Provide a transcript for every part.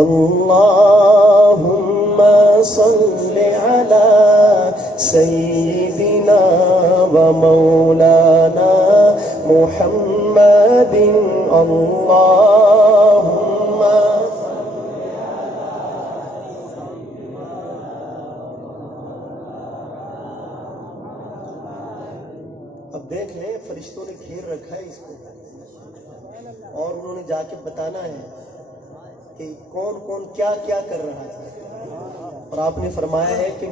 اللهم صل على سيدنا ومولانا محمد اللهم اب دیکھ لیں فرشتوں نے گھیر رکھا ہے اس کو اور انہوں نے جا کے بتانا ہے کہ کون کون کیا کیا کر رہا ہے اور آپ نے فرمایا ہے کہ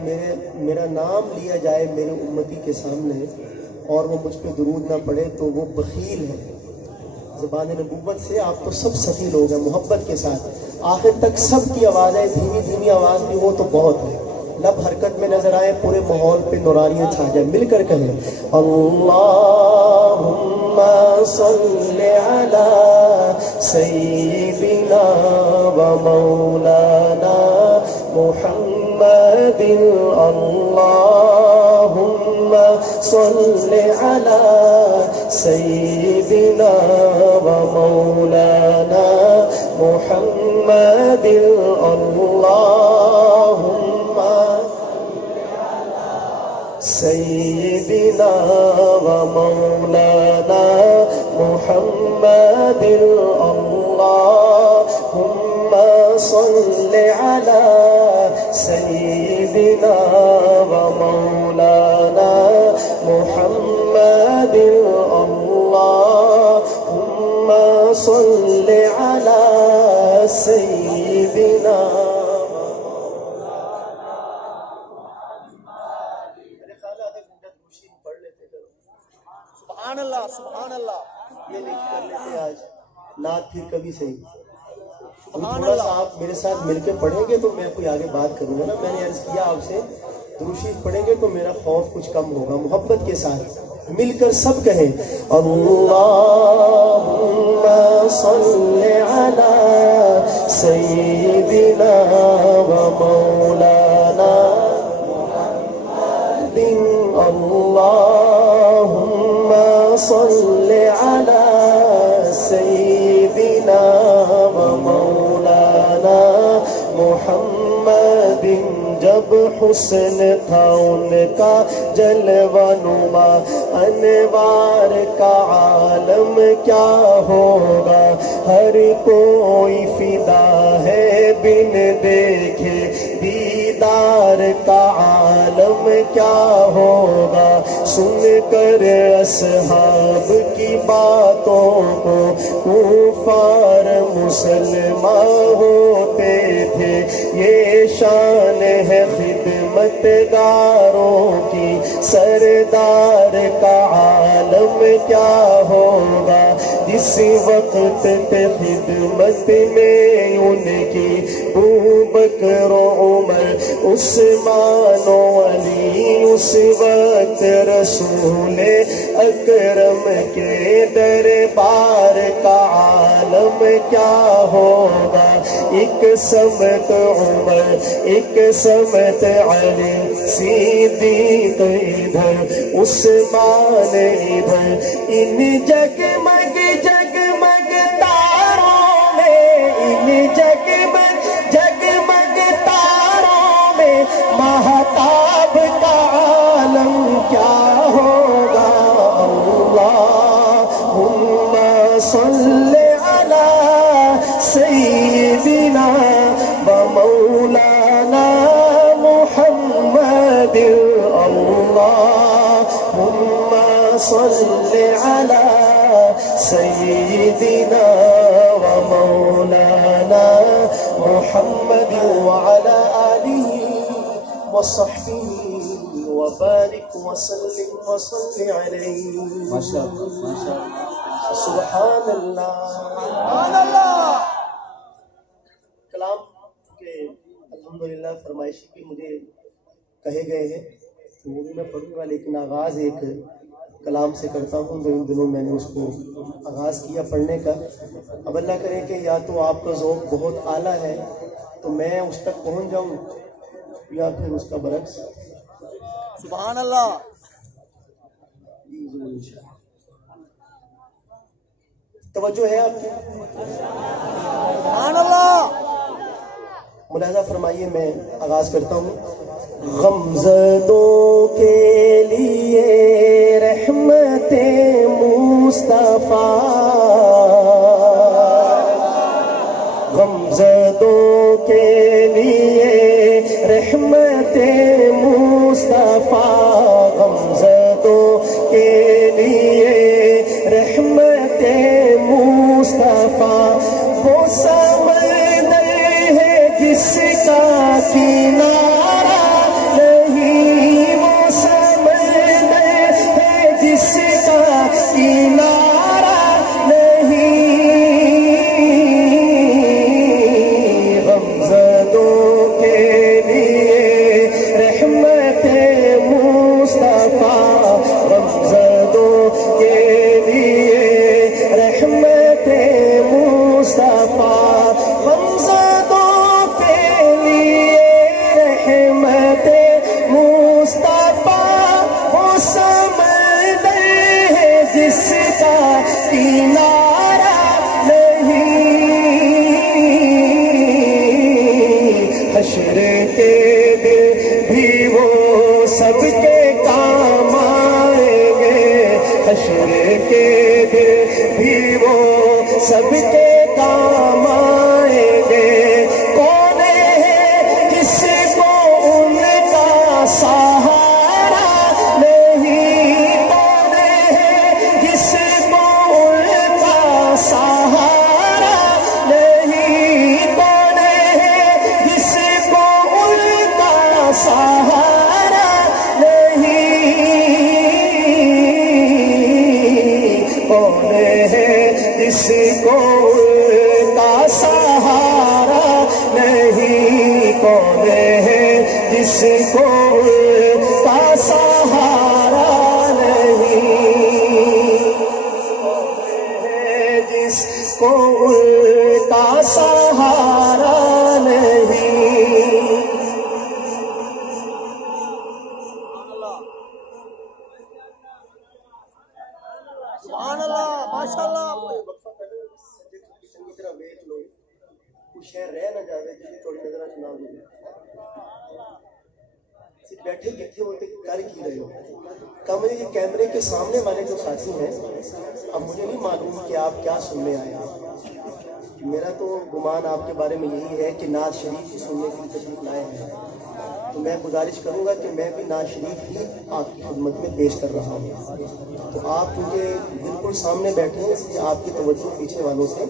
میرا نام لیا جائے میرے امتی کے سامنے اور وہ مجھ پہ درود نہ پڑے تو وہ بخیل ہے. زبان نبوت سے آپ تو سب سخی لوگ ہیں محبت کے ساتھ آخر تک سب کی آوازیں دھیمی دھیمی آواز بھی ہو تو بہت ہے لب حرکت میں نظر آئے پورے ماحول پہ نوراریاں چھا جائیں مل کر کہیں اللہم صل علی سیدنا و مولانا محمد اللہم صل علی سیدنا و مولانا محمد اللہم سیدنا و مولانا محمد اللہم صل علی سیدنا و مولانا محمد اللہم صل علی سیدنا. سبحان اللہ سبحان اللہ یہ نہیں کر لیتے آج نعت پھر کبھی صحیح تھوڑا سا آپ میرے ساتھ مل کے پڑھیں گے تو میں کوئی آگے بات کروں گا نا. میں نے عرض کیا آپ سے درود شریف پڑھیں گے تو میرا خوف کچھ کم ہوگا. محبت کے ساتھ مل کر سب کہیں اللہم صل علی سیدنا و مولانا محمد اللہم صل علی سیدنا و مولانا محمد. جب حسن تھا ان کا جلوہ نما انوار کا عالم کیا ہوگا. ہر کوئی فدا ہے بن دیکھے دیدار کا عالم کیا ہوگا. سن کر اصحاب کی باتوں کو کفار مسلمان ہوتے تھے. یہ شان ہے خدمت گاروں کی سردار کا عالم کیا ہوگا. جس وقت پہ خدمت میں ان کی ابوبکر و عمر عثمان و علی اس وقت رسول اکرم کے دربار کا عالم کیا ہوگا. ایک سمت عمر ایک سمت علی صدیق ادھر عثمان ادھر ان جگمگ جگمگ تاروں میں ان جگمگ جگمگ تاروں میں مہتاب کا عالم کیا ہوگا. اللہم صل علی سیدنا و مولانا محمد اللہم صل علی سیدنا و مولانا محمد وعلى آلہ وصحبہ وبارک وسلم وصل علیہ. سبحان اللہ سبحان اللہ. کلام کے الحمدللہ فرمائشی بھی مجھے کہے گئے ہیں تو وہ بھی میں پڑھوں گا لیکن آغاز ایک کلام سے کرتا ہوں جو ان دنوں میں نے اس کو آغاز کیا پڑھنے کا. اب اللہ کرے کہ یا تو آپ کا ذوق بہت اعلیٰ ہے تو میں اس تک پہنچ جاؤں یا پھر اس کا برعکس. سبحان اللہ. توجہ ہے آپ کی؟ سبحان اللہ. ملاحظہ فرمائیے، میں آغاز کرتا ہوں۔ غمزدوں کے لیے رحمت مصطفیٰ، غمزدوں کے لیے رحمت مصطفیٰ، غمزدوں کے لیے رحمت مصطفیٰ، وہ سمندر ہے جس کا کنارہ نہیں، وہ سمندر ہے جس کا کنارہ نہیں، غمزدوں کے لیے رحمت مصطفیٰ، غمزدوں کے لیے رحمت مصطفیٰ، غمزدوں کے لیے رحمت مصطفیٰ، وہ سمندر ہے جس کا کنارہ نہیں، حشر کے دن بھی وہ سب کے کام آئیں گے، حشر کے دن بھی وہ سب کے کام آئیں گے، کون ہے جس کو ان کا سہارا نہیں، کون ہے جس کو ان کا سہارا نہیں، کون ہے جس کو ان کا سہارا نہیں، کون ہے جس کو ان کا سہارا نہیں، کون ہے جس کو ان کا سہارا نہیں، کون ہے جس کو ان کا سہارا نہیں۔ سبحان اللہ، ماشاء اللہ۔ کچھ شہر رہ نہ جاوے جی تھوڑی نظر سنا دوں، بیٹھے کتنے ہوتے کر کی رہے ہو؟ کمرے کے کیمرے کے سامنے والے جو ساتھی ہیں، اب مجھے نہیں معلوم کہ آپ کیا سننے آئے ہیں، میرا تو گمان آپ کے بارے میں یہی ہے کہ نعت شریف ہی سننے کی تشریف لائے ہیں، تو میں گزارش کروں گا کہ میں بھی نعت شریف ہی آپ کی خدمت میں پیش کر رہا ہوں، تو آپ مجھے بالکل سامنے بیٹھے ہیں، اس لیے آپ کی توجہ پیچھے والوں سے،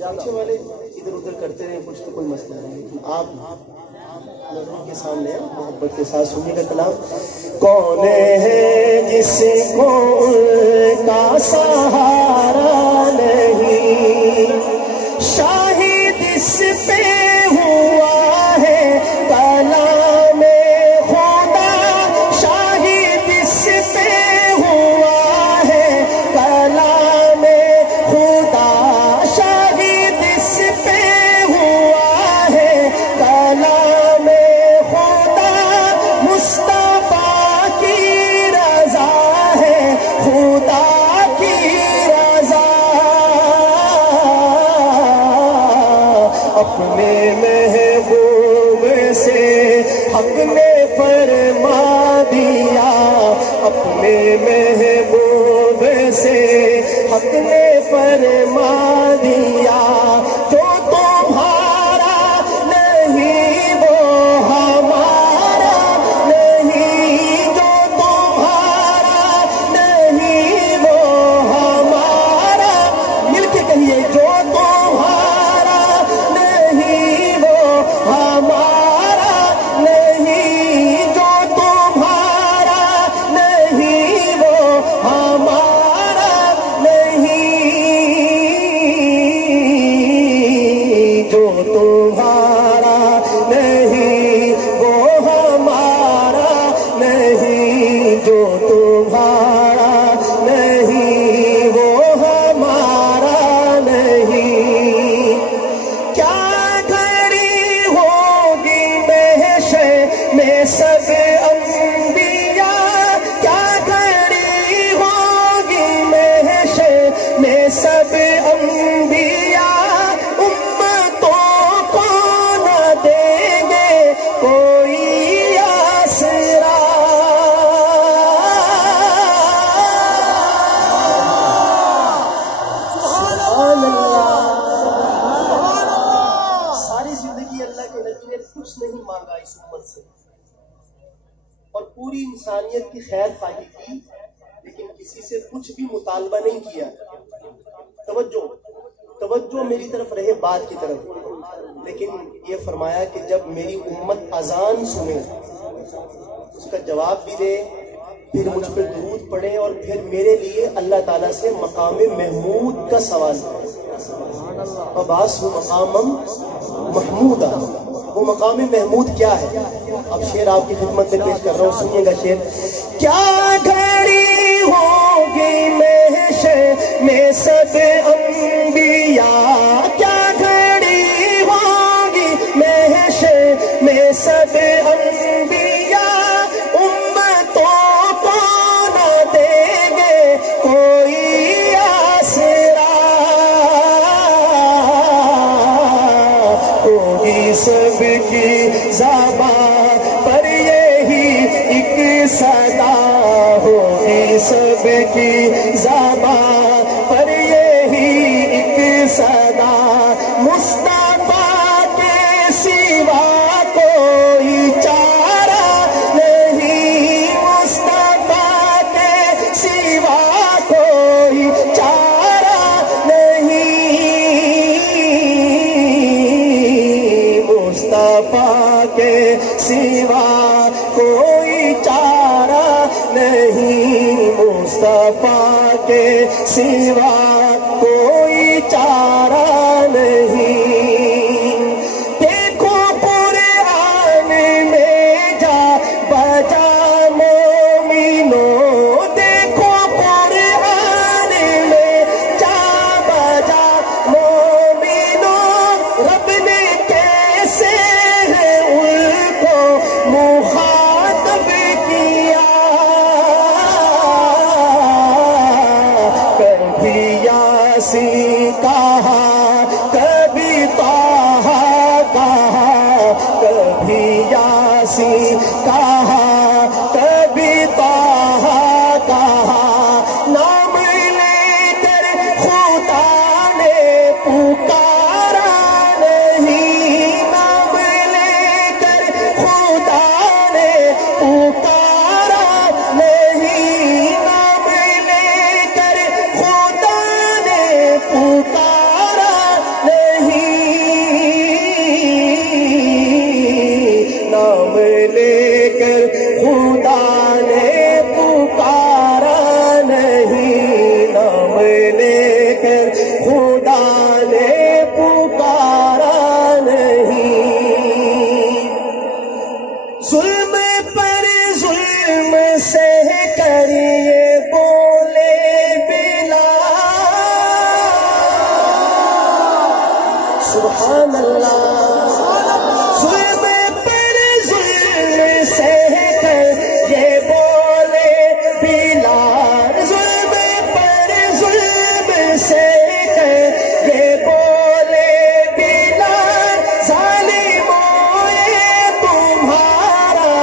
پیچھے والے ادھر ادھر کرتے رہے کچھ تو کوئی مسئلہ نہیں، لیکن آپ نظروں کے سامنے محبت کے ساتھ سنیے گا کلام۔ کون ہے جس کو ان کا سہارا نہیں، شاہد اس پہ ہوا ہے کلام خدا، شاہد اس پہ ہوا ہے کلام خدا، شاہد اس پہ ہوا ہے کلام خدا، مصطفیٰ کی رضا ہے خدا کی رضا، اپنے محبوب سے حق نے فرما دیا، اپنے محبوب سے حق نے فرما دیا، جو تمہارا نہیں وہ ہمارا نہیں، جو تمہارا نہیں وہ ہمارا، مل کے کہیے، جو تمہارا نہیں وہ ہمارا نہیں، جو تمہارا نہیں وہ ہمارا نہیں، جو تمہارا نہیں وہ ہمارا نہیں، جو تمہارا نہیں وہ ہمارا نہیں، کیا گھڑی ہوگی محشر میں سب انبیاء، کیا گھڑی ہوگی محشر میں سب انبیاء، امتوں کو نہ دے نے کچھ نہیں مانگا اس امت سے اور پوری انسانیت کی خیر خواہی کی، لیکن کسی سے کچھ بھی مطالبہ نہیں کیا۔ توجہ میری طرف رہے بات کی طرف، لیکن یہ فرمایا کہ جب میری امت اذان سنے اس کا جواب بھی دے، پھر مجھ پہ درود پڑھے اور پھر میرے لیے اللہ تعالیٰ سے مقام محمود کا سوال کرے۔ وبعثہ مقامًا محمودا، وہ مقام محمود کیا ہے؟ اب شعر آپ کی خدمت میں پیش کر رہا ہوں، سنیے گا شعر۔ کیا گھڑی ہوگی محشر میں سب انبیاء، کیا گھڑی ہوگی محشر میں سب انبیاء، امتوں کو نہ دیں گے کوئی آسرا، ہوگی سب کی زبان پر یہی ایک صدا، ہوگی سب کی زبان پر یہی ایک صدا، مصطفیٰ کے سوا کوئی چارہ نہیں، مصطفیٰ کے سوا کوئی چارہ نہیں، مصطفیٰ کے سوا کوئی چارہ نہیں، مصطفیٰ کے سوا کوئی چارہ نہیں۔ دیکھو قرآن میں جا بجا مومنوں، دیکھو قرآن میں جا بجا مومنوں، رب نے کیسے ہے ان کو مخاطب کیا، کبھی یاسین کہا، کبھی طہ کہا، کبھی یاسین کہا، کبھی طہ کہا، نام لے کر خدا نے پکارا نہیں، نام لے کر خدا نے پکارا نہیں، نام لے کر خدا نے پکارا نہیں، نام لے کر خدا نے پکارا نہیں، نام لے کر خدا نے پکارا نہیں۔ ظلم پر ظلم سہ کر یہ بولے بلال، سبحان اللہ، ظلم پر ظلم سہ کر یہ بولے بلال، ظلم پر ظلم سہ کر یہ بولے بلال، ظالموں یہ تمہارا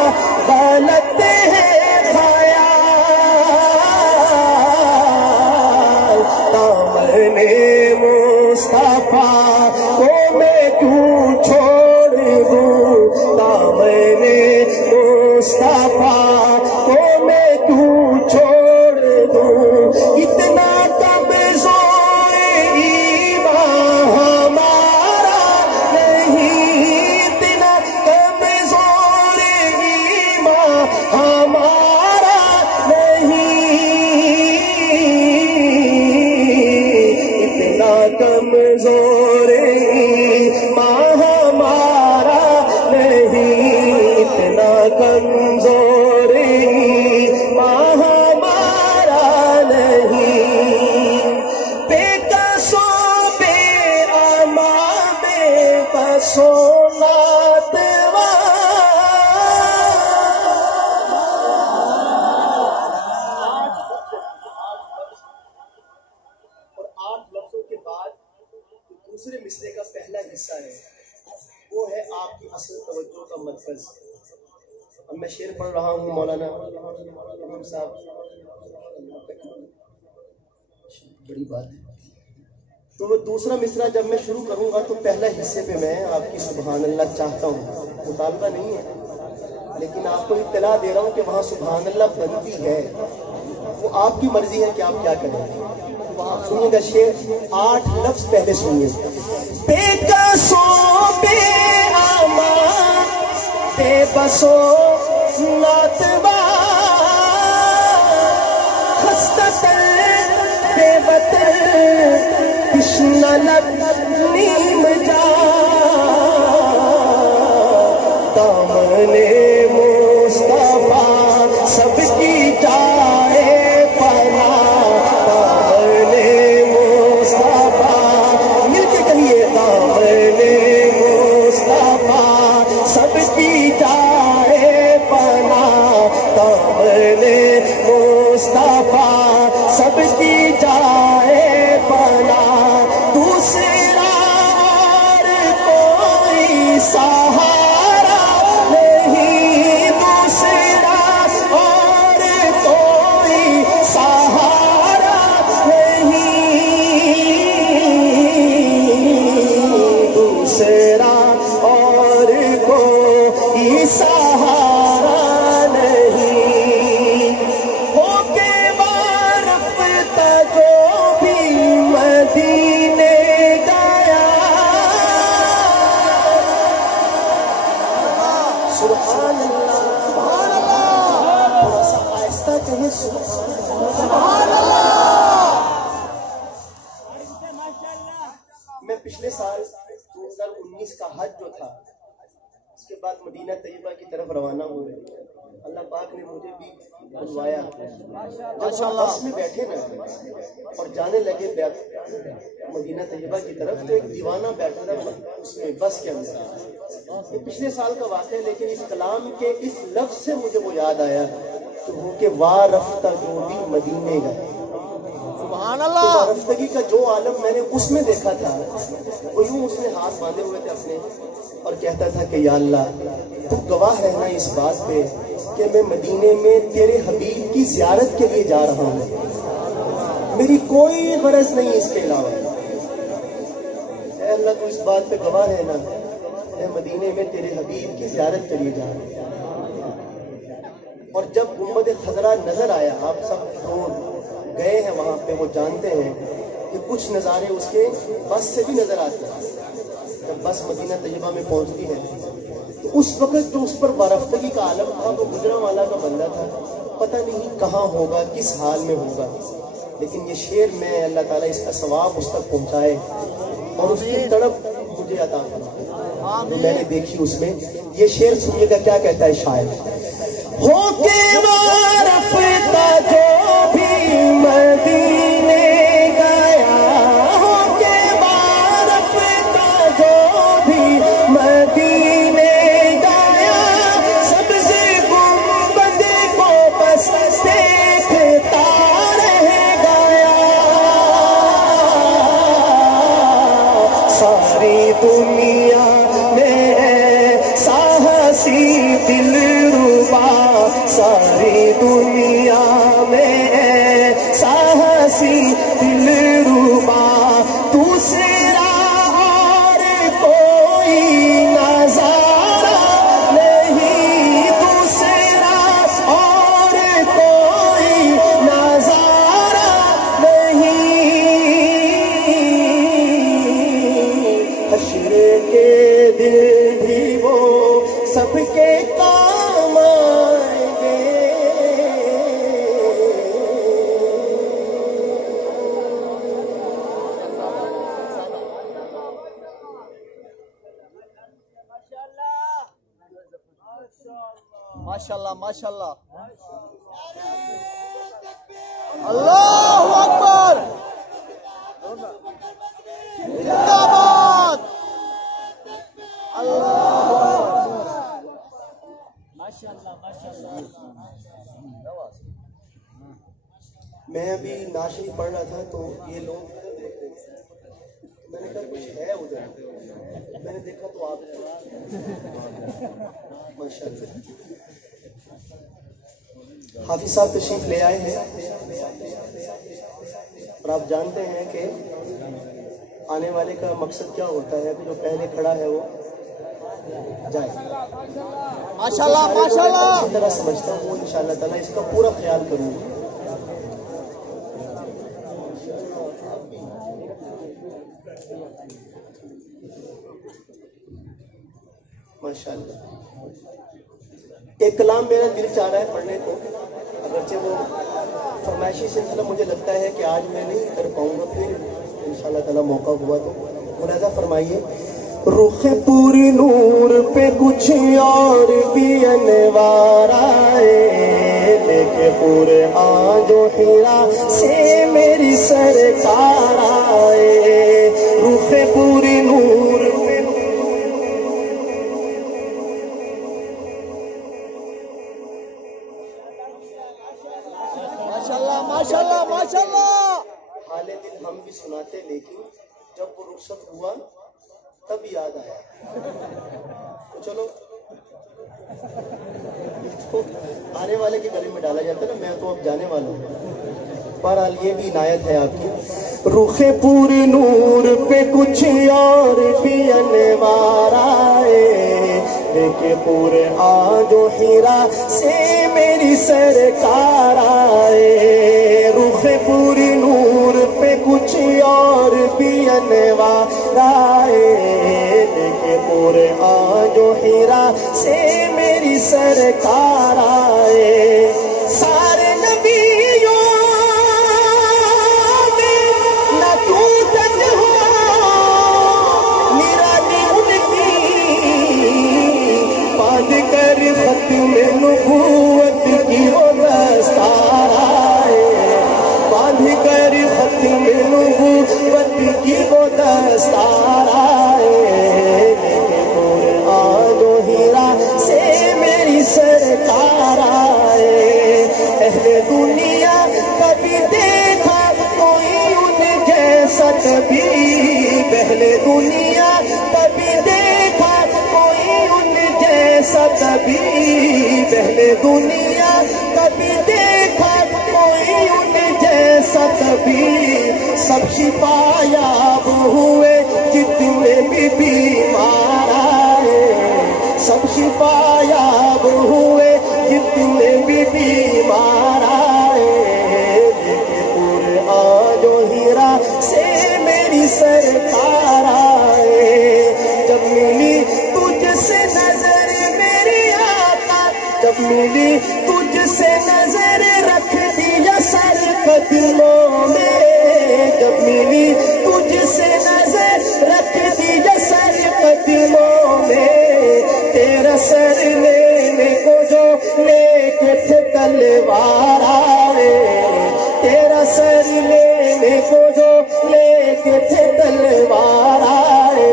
غلط ہے خیال، دامن مصطفیٰ کو میں کیوں چھوڑ دوں، دامن مصطفیٰ کو میں کیوں چھوڑ دوں، اتنا کمزور ایمان ہمارا نہیں، اتنا کمزور ایمان ہمارا نہیں، اتنا کمزور ایمان ہمارا نہیں، اتنا کمزور ایمان ہمارا نہیں، بے قصوں بے اما بے بسوں ناتواں، اور 8 لفظوں کے بعد جو دوسرے مصرے کا پہلا حصہ ہے وہ ہے آپ کی اصل توجہ کا مرکز۔ اب میں شعر پڑھ رہا ہوں، مولانا امام صاحب، بڑی بات ہے، تو وہ دوسرا مصرع جب میں شروع کروں گا تو پہلا حصے پہ میں آپ کی سبحان اللہ چاہتا ہوں، مطالبہ نہیں ہے، لیکن آپ کو اطلاع دے رہا ہوں کہ وہاں سبحان اللہ بنتی ہے، وہ آپ کی مرضی ہے کہ آپ کیا کریں۔ آپ سنیے گا شعر، 8 لفظ پہلے سنیے۔ بے قصوں بے امان بے بسو ناتوا خستتر بے بتر کشن لب نیم جا دامن مصطفیٰ سب کی جائے پناہ، دامن مصطفیٰ مل کے کہیے، دامن مصطفیٰ سب کی جائے پناہ، دامن مصطفیٰ سب کی جائے پناہ، دوسرا اور کوئی سہارا نہیں، دوسرا اور کوئی سہارا نہیں، دوسرا اور کوئی سہارا نہیں، ہو کے وارفتہ جو بھی مدینے گیا، سبحان اللہ، سبحان اللہ، تھوڑا سا آہستہ کہیں سبحان اللہ۔ میں پچھلے سال 2019 کا حج جو تھا، اس کے بعد مدینہ طیبہ کی طرف روانہ ہوئے، اللہ پاک نے مجھے بھی بلوایا، جب ہم بس میں بیٹھے نا اور جانے لگے مدینہ طیبہ کی طرف، تو ایک دیوانہ بیٹھا تھا اس میں بس کے اندر، یہ پچھلے سال کا واقعہ ہے، لیکن اس کلام کے اس لفظ سے مجھے وہ یاد آیا کہ وہ کہ وارفتہ جو بھی مدینے گئے، سبحان تو اللہ، وارفتگی کا جو عالم میں نے اس میں دیکھا تھا، وہ یوں اس نے ہاتھ باندھے ہوئے تھے اپنے اور کہتا تھا کہ یا اللہ تو گواہ ہے نا اس بات پہ کہ میں مدینے میں تیرے حبیب کی زیارت کے لیے جا رہا ہوں، میری کوئی غرض نہیں اس کے علاوہ، اے اللہ تو اس بات پہ گواہ ہے نا، میں مدینے میں تیرے حبیب کی زیارت کے لیے جا رہا ہوں۔ اور جب گنبد خضرا نظر آیا، آپ سب جو گئے ہیں وہاں پہ وہ جانتے ہیں کہ کچھ نظارے اس کے بس سے بھی نظر آتے ہیں، جب بس مدینہ طیبہ میں پہنچتی ہے تو اس وقت جو اس پر وارفتگی کا عالم تھا وہ گجرا والا کا بندہ تھا، پتہ نہیں کہاں ہوگا، کس حال میں ہوگا، لیکن یہ شعر میں اللہ تعالیٰ اس کا ثواب اس تک پہنچائے اور اس کی تڑپ مجھے عطا فرمائے، میں نے دیکھی اس میں۔ یہ شعر سنیے گا کیا کہتا ہے شاعر، ہو کے وارفتہ جو بھی مدینے گیا، ہو کے وارفتہ جو بھی مدینے گیا، سبز گنبد کو بس دیکھتا رہ گیا، ساری دنیا میں ایسا ہنسی دلربا، ساری دنیا میں ایسا ہنسی دلربا، دوسرا اور کوئی نظارہ نہیں، دوسرا اور کوئی نظارہ نہیں، حشر کے دل بھی وہ سب کے کام آئیں گے، ماشاء اللہ، ماشاء اللہ، اللہ اکبر، زندہ باد، اللہ اکبر، ماشاء اللہ، ماشاء اللہ۔ میں ابھی ناشری پڑھ رہا تھا تو یہ لوگ، میں نے کہا کچھ ہے ادھر، میں نے دیکھا تو آپ ماشاء اللہ حافظ صاحب تشریف لے آئے ہیں، اور آپ جانتے ہیں کہ آنے والے کا مقصد کیا ہوتا ہے کہ جو پہلے کھڑا ہے وہ جائے. ماشاءاللہ ماشاءاللہ. اچھی طرح سمجھتا ہوں, وہ انشاءاللہ تعالیٰ اس کا پورا خیال کروں گا. ماشاءاللہ. ایک کلام میرا دل چاہ رہا ہے پڑھنے کو, اگرچہ وہ فرمائشی سلسلہ مجھے لگتا ہے کہ آج میں نہیں کر پاؤں گا, پھر انشاءاللہ تعالیٰ موقع ہوا تو ملاحظہ فرمائیے. رخ پوری نور پہ کچھ اور بھی انوار آئے, لے کے پورے آج و ہیرا سے میری سرکار آئے. رخ پوری نور پہ ماشاءاللہ ماشاءاللہ ماشاءاللہ. حال دل ہم بھی سناتے, لیکن جب وہ رخصت ہوا تب یاد آیا. تو چلو آنے والے کے گلے میں ڈالا جاتا ہے نا, میں تو اب جانے والا ہوں. بہرحال یہ بھی عنایت ہے آپ کی. رخ پوری نور پہ کچھ اور بھی انوار آئے, دیکھے پورے آج و ہیرا سے میری سرکار آئے. رخ پوری نور پہ کچھ اور بھی انوار آئے, دیکھے پورے آج و ہیرا سے میری سرکار آئے. سارے نبیوں ختم نبوت کی وہ دستار آئے, باندھ کر ختم نبوت کی وہ دستار آئے. پورے آج و ہیرا سے میری سرکار آئے. اہل دنیا کبھی دیکھا کوئی ان جیسا کبھی, پہلے دنیا کبھی دیکھا کوئی ان جیسا کبھی, پہلے دنیا کبھی دیکھا کوئی ان جیسا کبھی. سب شفا یاب ہوئے جتنے بھی بیمار آئے, سب شفا یاب ہوئے جتنے بھی بیمار آئے. پورے آج و ہیرا سے میری سرکار آئے. جب ملی تجھ سے نظر میری آقا, جب ملی تجھ سے نظر رکھ دیا سر قدموں میں, جب ملی تجھ سے نظر رکھ دیا سر قدموں میں. تیرا سر لینے کو جو لے کے تھے تلوار آئے, تیرا سر لینے کو جو لے کے تھے تلوار آئے.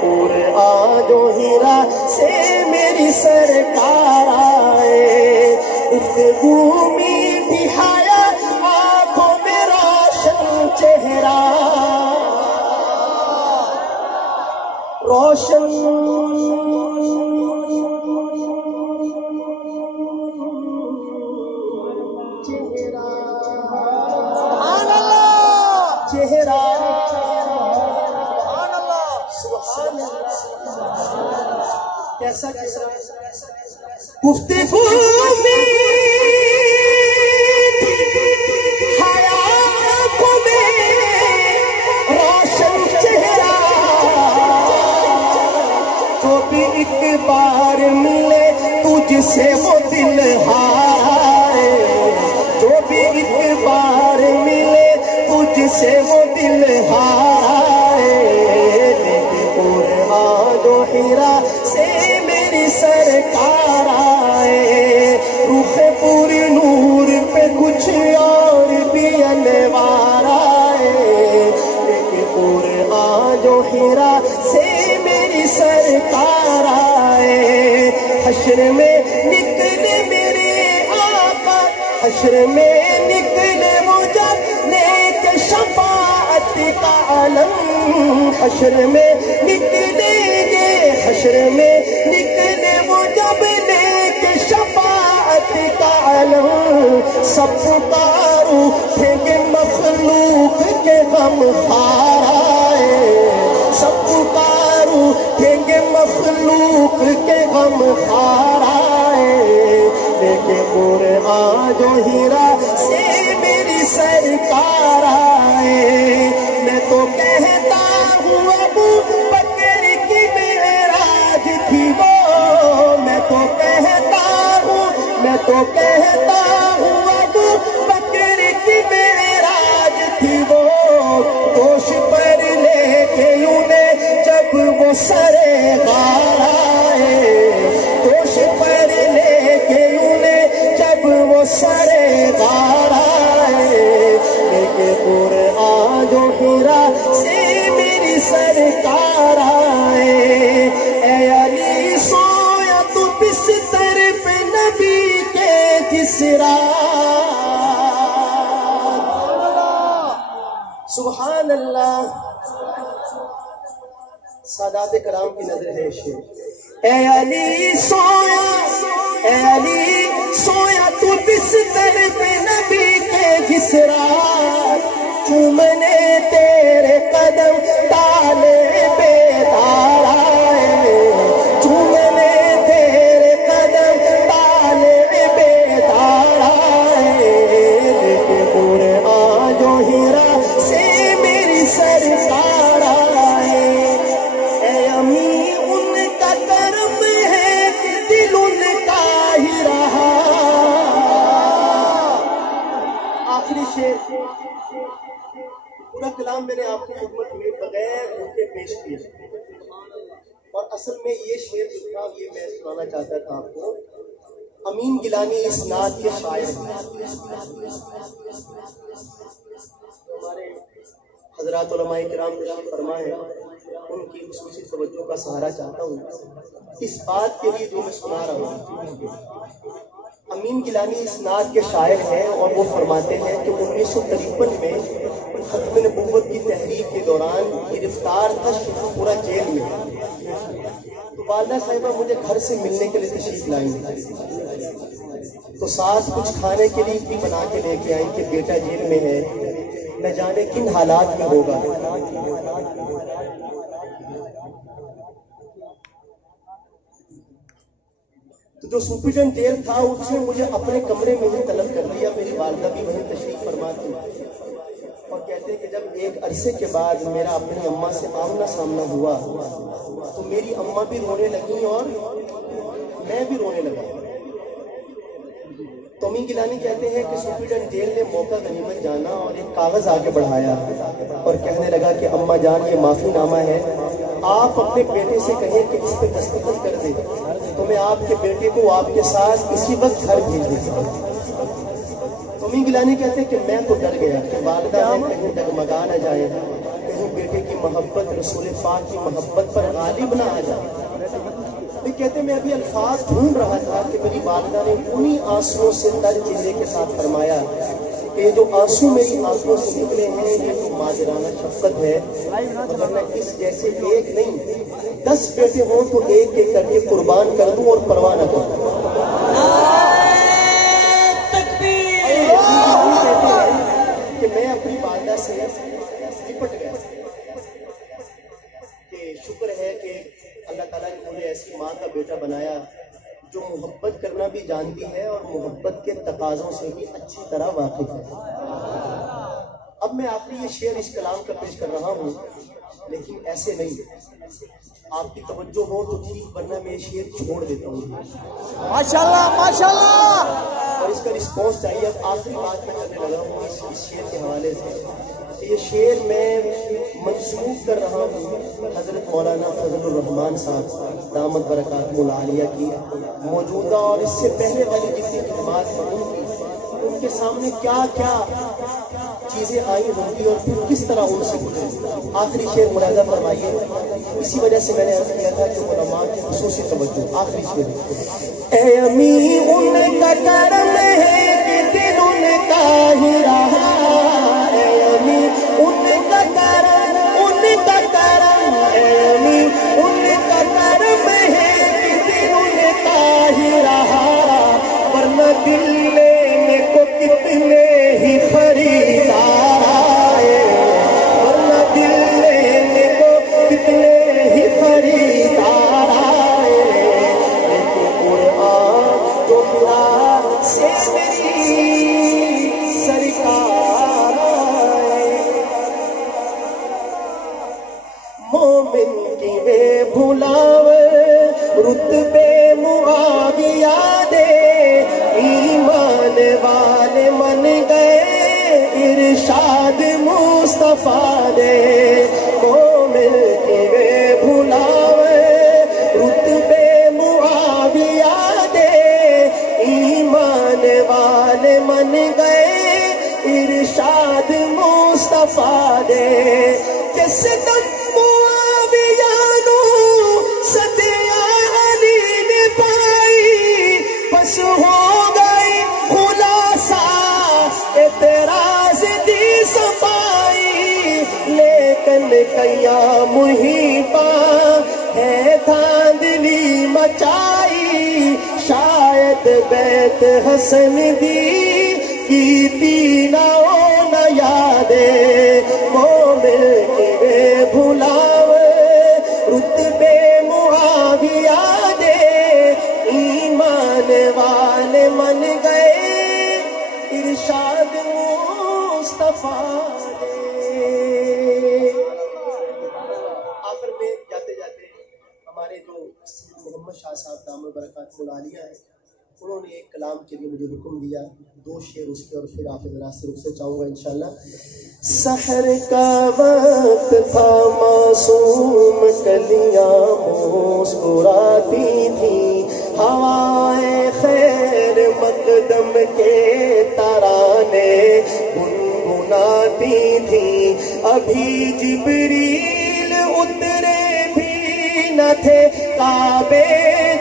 پورے آج و ہیرا سے میری سرکار آئے. گفتگو میٹھی حیا آنکھوں میں روشن چہرہ, روشن چہرہ, سبحان اللہ چہرہ سبحان اللہ. کیسا چہرہ, گفتگو میں حیا آنکھوں میں روشن چہرہ, جو بھی ایک بار ملے تجھ سے وہ دل ہارے, جو بھی ایک بار ملے تجھ سے وہ دل ہارے. پورے آج و ہیرا سے میری سرکار آئے. رخ پوری نور پہ کچھ اور بھی انوار آئے, پورے آج و ہیرا سے میری سرکار آئے. حشر میں نکلے میرے آقا, حشر میں نکلے وہ جب نیک شفاعت کا علم, حشر میں نکلیں گے, حشر میں نکلے وہ جب نیک شفاعت کا علم. سب پکارو تھے کہ مخلوق مخلوق کے غم خارائے سب پکاروں گے مخلوق کے غم خارائے لیکن قرآن جو ہیرا سے میری سرکار آئے میں تو کہتا ہوں ابو بکر کی معراج تھی وہ میں تو کہتا ہوں ابو بکر کی معراج تھی وہ دوش پر لے کے انہیں جب وہ سرے غار آئے دوش پر لے کے انہیں جب وہ سرے غار آئے لیکن قرآن جو ہیرا سے میری سرکار آئے اے علی سویا تو بستر پہ نبی کے جس رات سبحان اللہ سادات کرام کی نظر ہے شیر اے علی سویا تو بستر پہ نبی کے جس رات چومنے تیرے قدم تالے بیدار آئے چومنے تیرے قدم تالے بیدار آئے لیکن قرآن جو ہیرا سے میری سرکار آئے اے امی ان کا کرم ہے کہ دل ان کا ہی رہا آخری شعر پورا کلام میں نے آپ کی خدمت میں بغیر ان کے پیش کیا اور اصل میں یہ شعر جو تھا یہ میں سنانا چاہتا تھا آپ کو امین گیلانی اس نعت کے شاعر ہیں ہمارے حضرات علماء کرام تشریف فرما ہے ان کی خصوصی توجہ کا سہارا چاہتا ہوں اس بات کے لیے جو میں سنا رہا ہوں امین گیلانی اس نعت کے شاعر ہیں اور وہ فرماتے ہیں کہ 1953 میں ختم نبوت کی تحریک کے دوران گرفتار تھا پورا جیل میں تو والدہ صاحبہ مجھے گھر سے ملنے کے لیے تشریف لائیں تو ساتھ کچھ کھانے کے لیے بھی بنا کے لے کے آئیں کہ بیٹا جیل میں ہے نہ جانے کن حالات میں ہوگا تو جو سپرڈنٹ جیل تھا اس نے مجھے اپنے کمرے میں ہی طلب کر دیا میری والدہ بھی وہیں تشریف فرما تھی اور کہتے ہیں کہ جب ایک عرصے کے بعد میرا اپنی اماں سے آمنا سامنا ہوا تو میری اماں بھی رونے لگی اور میں بھی رونے لگا تو امین گیلانی کہتے ہیں کہ سپرڈنٹ جیل نے موقع غنیمت جانا اور ایک کاغذ آگے بڑھایا اور کہنے لگا کہ اماں جان یہ معافی نامہ ہے آپ اپنے بیٹے سے کہیں کہ اس پہ دستخط کر دیں تو میں آپ کے بیٹے کو آپ کے ساتھ اسی وقت گھر بھیج دیتا ہوں امین گیلانی کہتے ہیں کہ میں تو ڈر گیا کہ والدہ میں کہیں ڈگمگا نہ جائے کہیں بیٹے کی محبت رسول پاک کی محبت پر غالب نہ آ جائے وہ کہتے میں ابھی الفاظ ڈھونڈ رہا تھا کہ میری والدہ نے انہی آنسوؤں سے تر چہرے کے ساتھ فرمایا کہ یہ جو آنسو میری آنکھوں سے نکلے ہیں یہ تو ماجرانہ شفقت ہے مگر میں اس جیسے ایک نہیں 10 بیٹے ہوں تو ایک ایک کر کے قربان کر دوں اور پرواہ نہ کروں کہ میں اپنی والدہ سے لپٹ گیا کہ شکر ہے کہ اللہ تعالیٰ نے مجھے ایسی ماں کا بیٹا بنایا جو محبت کرنا بھی جانتی ہے اور محبت کے تقاضوں سے بھی اچھی طرح واقف ہے اب میں آخری یہ شعر اس کلام کا پیش کر رہا ہوں لیکن ایسے نہیں آپ کی توجہ ہو تو ٹھیک ورنہ میں یہ شعر چھوڑ دیتا ہوں ماشاءاللہ ماشاءاللہ اور اس کا رسپانس چاہیے اب آخری بات میں کرنے لگا ہوں اس شعر کے حوالے سے یہ شعر میں منسوب کر رہا ہوں حضرت مولانا فضل الرحمان صاحب دامت برکاتہ العالیہ کی موجودہ اور اس سے پہلے والی جتنی خدمات ہیں ان کے سامنے کیا کیا چیزیں آئی ہوں گی اور پھر کس طرح ان سے گزرے آخری شعر ملاحظہ فرمائیے اسی وجہ سے میں نے عرض کیا تھا کہ علماء کی خصوصی توجہ آخری شعر اے امی ان کا کرم ہے کہ دل ان کا ہی رہا اے امی ان کا کرم اے امی ان کا کرم ہے کہ دل ان کا ہی رہا ورنہ دل لینے کو کتنے ہی خریدار رتبے معاویہ دے ایمان والے من گئے ارشاد مصطفیٰ دے مومن کی وے بھلاوے رتبے معاویہ دے ایمان والے من گئے ارشاد مصطفیٰ دے جس دم معاویہ نو صدیہ علی نے پائی بس ہو گئی خلاصہ اعتراض دی صفائی لیکن قیام ہی پا ہے دھاندلی مچائی شاید بیت حسن دی کی تینا نہ یادے مومن کی وے بھلاوے رتبے معاویہ دے ایمان والے من گئے ارشاد مصطفیٰ دے. آخر میں جاتے جاتے ہمارے جو محمد شاہ صاحب دامت برکات العالیہ ہیں انہوں نے ایک کلام کے لیے مجھے حکم دیا 2 شعر اس کے اور پھر آپ ذرا سے رخ سے چاہوں گا انشاءاللہ. سحر کا وقت تھا معصوم کلیاں مسکراتی تھی ہوائیں خیر مقدم کے ترانے گنگناتی تھی ابھی جبریل اترے بھی نہ تھے کعبے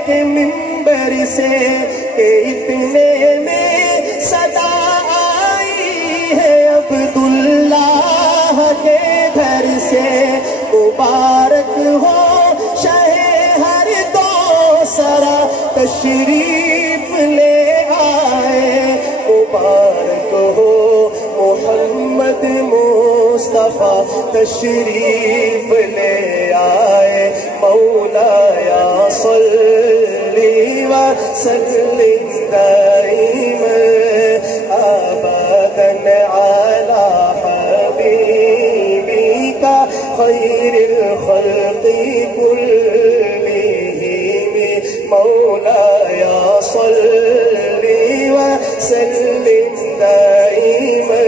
کے منبر سے کہ اتنے میں صدا آئی ہے عبداللہ کے گھر سے مبارک ہو شہ ہر دو سرا تشریف لے آئے مبارک ہو محمد مصطفیٰ تشریف لے آئے مولا یا صلی وسلم دائما ابدا علی حبیبک خیر الخلق كلهم مولا یا صلی وسلم دائما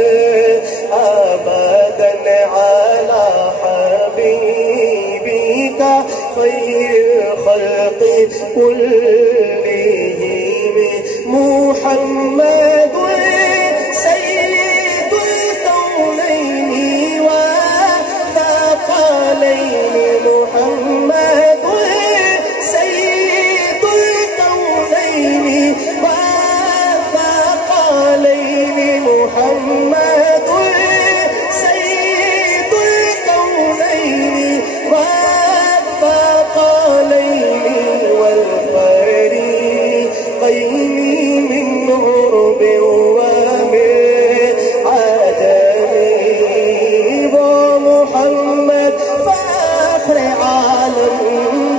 ابدا علی حبیبک خیر الخلق كلهم محمد سید الکونین والثقلین محمد سید الکونین والثقلین محمد سید الکونین والثقلین والفریقین من غرب ومن عجم وہ محمد فخر عالم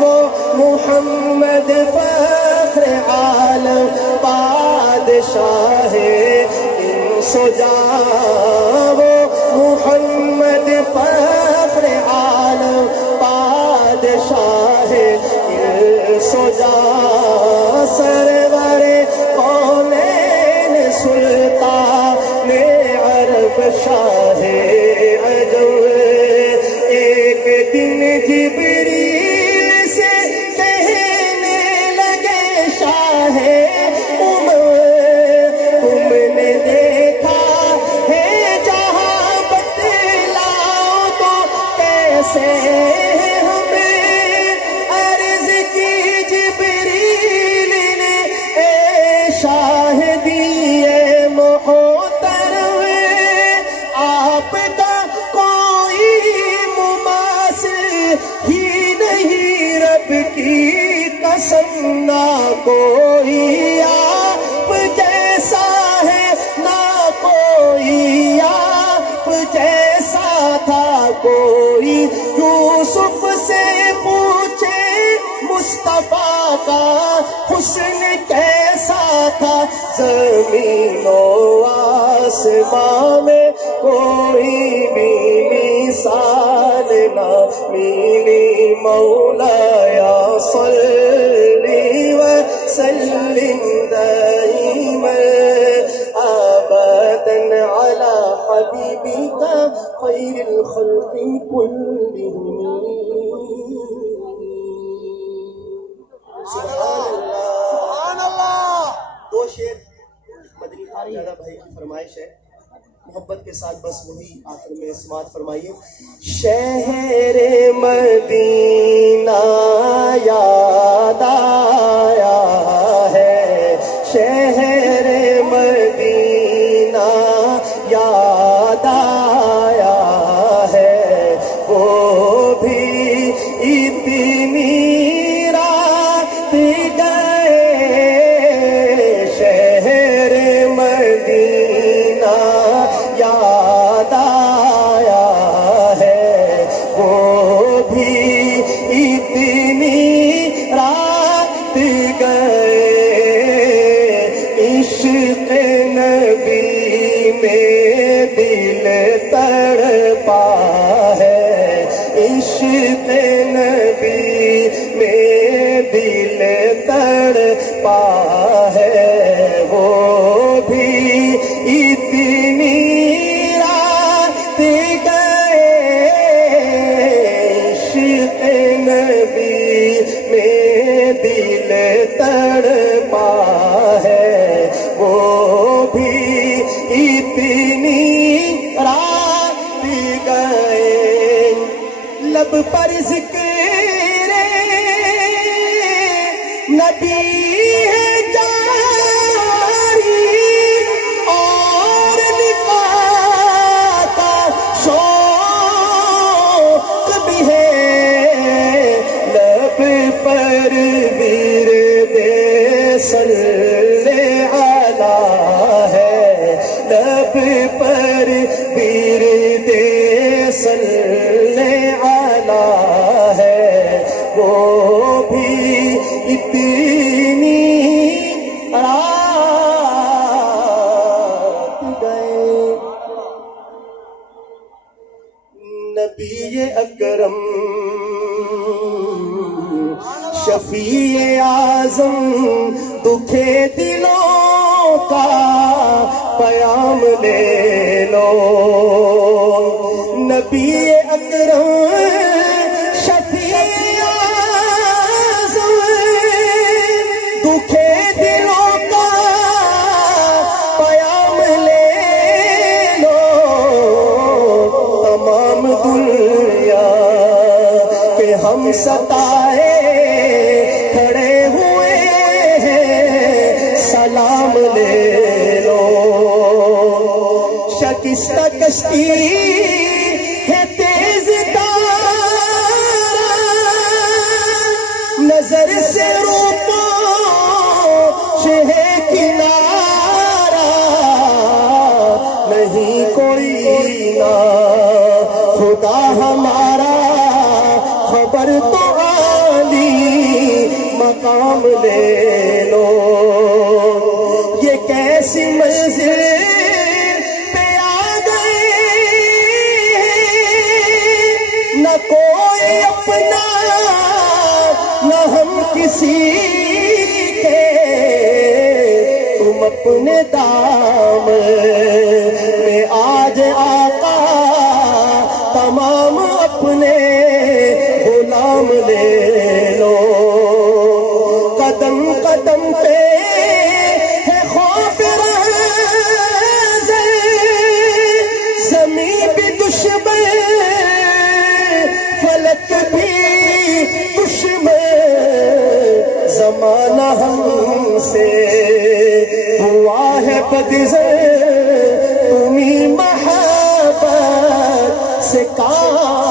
وہ محمد فخر عالم بادشاہ انس و جاں وہ محمد فخر عالم بادشاہ انس و جاں سرور کونین سلطان عرب شاہ عجم ایک دن جبریل سے کہنے لگے شاہ عمر تم نے دیکھا ہے جہاں بتلاؤ تو کیسے ہمیں عرض کی جبریل نے اے شاہ دیے محترم آپ کا کوئی مماثل ہی نہیں رب کی قسم نہ کوئی آپ جیسا ہے نہ کوئی آپ جیسا تھا کوئی یوسف سے پوچھے مصطفیٰ کا حسن کیسا تھا زمین و آسمان میں کوئی بھی مثال نہ ملی مولا یا صلی بك خير الخلق كلهم. سبحان اللہ. دو شعر مدنی خواجہ بھائی کی فرمائش ہے، محبت کے ساتھ بس وہی آخر میں سماعت فرمائیے. شہر مدینہ یاد آیا ہے، شہر مدینہ یاد آیا ہے، وہ بھی اتنی رات گئے. شہر مدینہ یاد آیا ہے، وہ بھی اتنی رات گئے. عشق نبی میں دل تڑپا ہے، عشق نبی میں دل تڑپا ہے، وہ بھی اتنی رات گئے. عشق نبی میں دل تڑپا ہے، وہ بھی اتنی رات گئے. لب پر ذکر نبی ہے جاری، اور لقاء کا شوق بھی ہے. لب پر ورد صلی علی ہے، لب پر ورد صلی علی ہے، وہ بھی اتنی رات گئے. نبی اکرم شفیع اعظم دکھے دلوں کا پیام لے لو. نبی اکرم شفیع اعظم دکھے دلوں کا پیام لے لو. تمام دنیا کے ہم ستائے کھڑے ہوئے ہیں، سلام لے لو. شکستہ کشتی ہے تیز دار، نظر سے روپو ہے کنارہ. نہیں کوئی نہ خدا ہمارا، خبر تو عالی مقام لے لو. یہ کیسی منزل پہ آ گئے، نہ کوئی اپنا نہ ہم کسی کے. تم اپنے دام میں آج آقا تمام اپنے غلام لے لو. قدم قدم پہ ہے خوف رہز، زمین بھی دشمن فلک بھی دشمن. زمانہ ہم سے ہوا ہے بدزر، تمہیں محبت سے کام